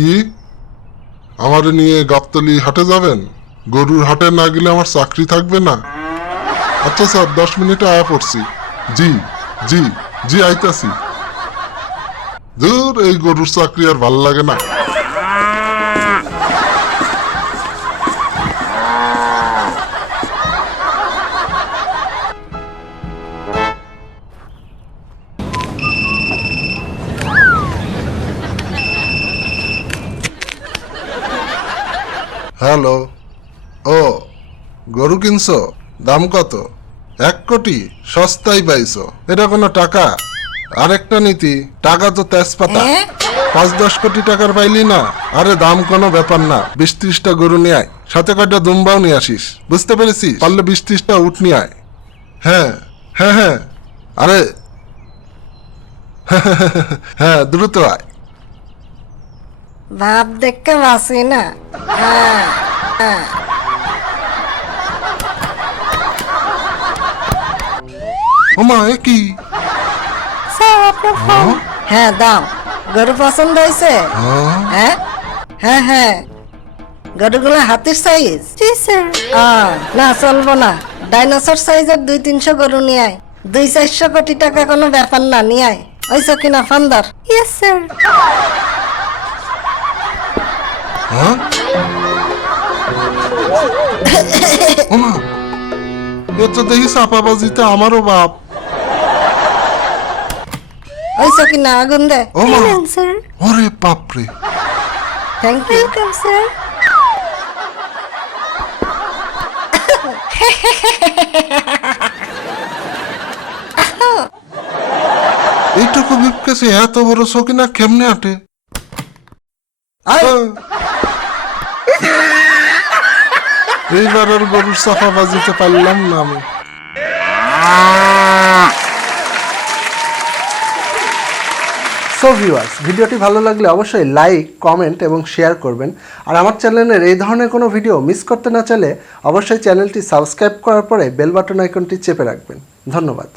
কি? আমার নিয়ে গাবতলি হাটে যাবেন? গরুর হাটে না গেলে আমার চাকরি থাকবে না। আচ্ছা স্যার, দশ মিনিটে আয়া পড়ছি। জি জি জি, আইতাছি। দূর এই গরুর চাকরি আর ভালো লাগে না। হ্যালো। ও গরু কিনছো? দাম কত? এক কোটি সস্তায় পাইছো। এটা কোনো টাকা? আরেকটা নীতি টাকা তো তেজপাতা। হ্যাঁ? পাঁচ দশ কোটি টাকার পাইলি না। আরে দাম কোনো ব্যাপার না। বিশ ত্রিশটা গরু নিয়ে আয়। সাথে কয়টা দুম্বাও নিয়ে আসিস। বুঝতে পেরেছিস? পারলে বিশ ত্রিশটা উঠ নিয়ে আয়। হ্যাঁ হ্যাঁ হ্যাঁ। আরে হ্যাঁ দ্রুত আয়। ভাব দেখতে বাসি না। হ্যাঁ। ওমা এ কি? স্যার আপনার ফোন হ্যাঁ দাও গরু পছন্দ হয়েছে? হ্যাঁ? হ্যাঁ? হ্যাঁ হ্যাঁ। গরুগুলো হাতির সাইজ জি স্যার। না চলবো না। ডাইনোসর সাইজের দুই তিনশো গরু নিয়ে আয়। দুই চারশো কোটি টাকা কোনো ব্যাপার না নিয়ে আয়। ওইসব কিনা ফান্দার? ইয়েস স্যার হ্যাঁ? ওমা এ তো দেখি চাপাবাজিতে আমারও বাপ। ওইসব কিনা আগুন দে। ওমা স্যার ওরে বাপরে। থ্যাংক ইউ ওয়েলকাম স্যার এইটুকু বিপকেছে এত বড় সকিনা কেমনে আটে! এইবার আর গরুর চাপা বাজিতে পারলাম না আমি। সো ভিউয়ার্স ভিডিওটি ভালো লাগলে অবশ্যই লাইক কমেন্ট এবং শেয়ার করবেন। আর আমার চ্যানেলের এই ধরনের কোনো ভিডিও মিস করতে না চাইলে অবশ্যই চ্যানেলটি সাবস্ক্রাইব করার পরে বেল বাটন আইকনটি চেপে রাখবেন। ধন্যবাদ।